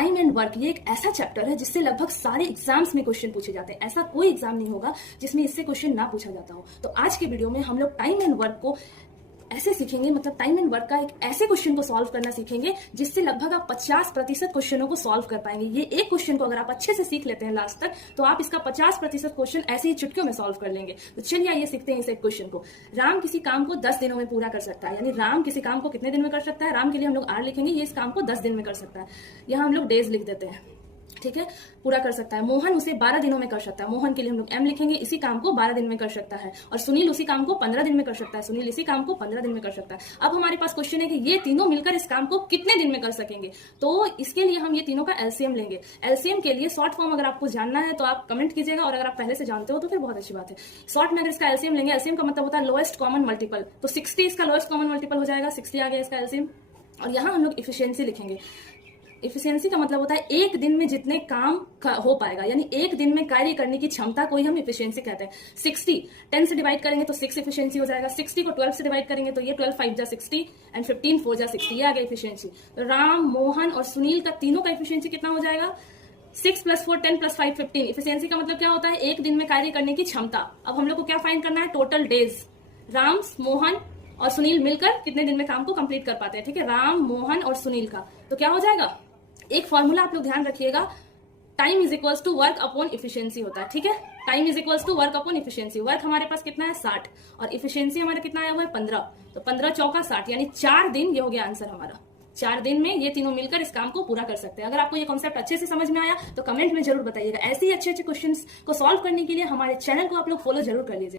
Time and work ये एक ऐसा चैप्टर है जिससे लगभग सारे एग्जाम्स में क्वेश्चन पूछे जाते हैं। ऐसा कोई एग्जाम नहीं होगा जिसमें इससे क्वेश्चन ना पूछा जाता हो। तो आज के वीडियो में हम लोग टाइम एंड वर्क को ऐसे सीखेंगे, मतलब टाइम एंड वर्क का एक ऐसे क्वेश्चन को सॉल्व करना सीखेंगे जिससे लगभग आप 50% क्वेश्चनों को सॉल्व कर पाएंगे। ये एक क्वेश्चन को अगर आप अच्छे से सीख लेते हैं लास्ट तक, तो आप इसका 50% क्वेश्चन ऐसे ही चुटकियों में सॉल्व कर लेंगे। तो चलिए आइए सीखते हैं इस एक क्वेश्चन को। राम किसी काम को 10 दिनों में पूरा कर सकता है, यानी राम किसी काम को कितने दिन में कर सकता है। राम के लिए हम लोग आर लिखेंगे, ये इस काम को 10 दिन में कर सकता है। यहाँ हम लोग डेज लिख देते हैं, ठीक है, पूरा कर सकता है। मोहन उसे 12 दिनों में कर सकता है, मोहन के लिए हम लोग एम लिखेंगे, इसी काम को 12 दिन में कर सकता है। और सुनील उसी काम को 15 दिन में कर सकता है, सुनील इसी काम को 15 दिन में कर सकता है। अब हमारे पास क्वेश्चन है कि ये तीनों मिलकर इस काम को कितने दिन में कर सकेंगे। तो इसके लिए हम ये तीनों का एलसीएम लेंगे। एलसीएम के लिए शॉर्ट फॉर्म अगर आपको जानना है तो आप कमेंट कीजिएगा, और अगर आप पहले से जानते हो तो फिर बहुत अच्छी बात है। शॉर्ट में अगर इसका एलसीएम लेंगे, एलसीएम का मतलब होता है लोएस्ट कॉमन मल्टीपल, तो 60 इसका लोएस्ट कॉमन मल्टीपल हो जाएगा, 60 आ गया इसका एलसीएम। और यहाँ हम लोग इफिशियंसी लिखेंगे। इफिशियंसी का मतलब होता है एक दिन में जितने काम हो पाएगा, यानी एक दिन में कार्य करने की क्षमता को ही हम इफिशियंसी कहते हैं। 60 10 से डिवाइड करेंगे तो 6 इफिशियंसी हो जाएगा, 60 को 12 से डिवाइड करेंगे तो ये 12 5 जा 60 एंड 15 4 जा 60, ये आ गया इफिशियंसी। तो राम, मोहन और सुनील का तीनों का इफिशियंसी कितना हो जाएगा, 6 + 4 10 + 5 15। इफिशियंसी का मतलब क्या होता है, एक दिन में कार्य करने की क्षमता। अब हम लोग को क्या फाइंड करना है, टोटल डेज। राम, मोहन और सुनील मिलकर कितने दिन में काम को कंप्लीट कर पाते हैं, ठीक है, राम, मोहन और सुनील का। तो क्या हो जाएगा, एक फॉर्मूला आप लोग ध्यान रखिएगा, time is equals to work upon efficiency होता है, ठीक है। Time is equals to work upon efficiency. Work हमारे पास कितना है 60 और इफिशियंसी हमारा कितना आया हुआ है 15। तो 15 चौका 60, यानी 4 दिन, ये हो गया आंसर हमारा। 4 दिन में ये तीनों मिलकर इस काम को पूरा कर सकते हैं। अगर आपको ये कॉन्सेप्ट अच्छे से समझ में आया तो कमेंट में जरूर बताइएगा। ऐसे ही अच्छे अच्छे क्वेश्चंस को सॉल्व करने के लिए हमारे चैनल को आप लोग फॉलो जरूर कर लीजिए।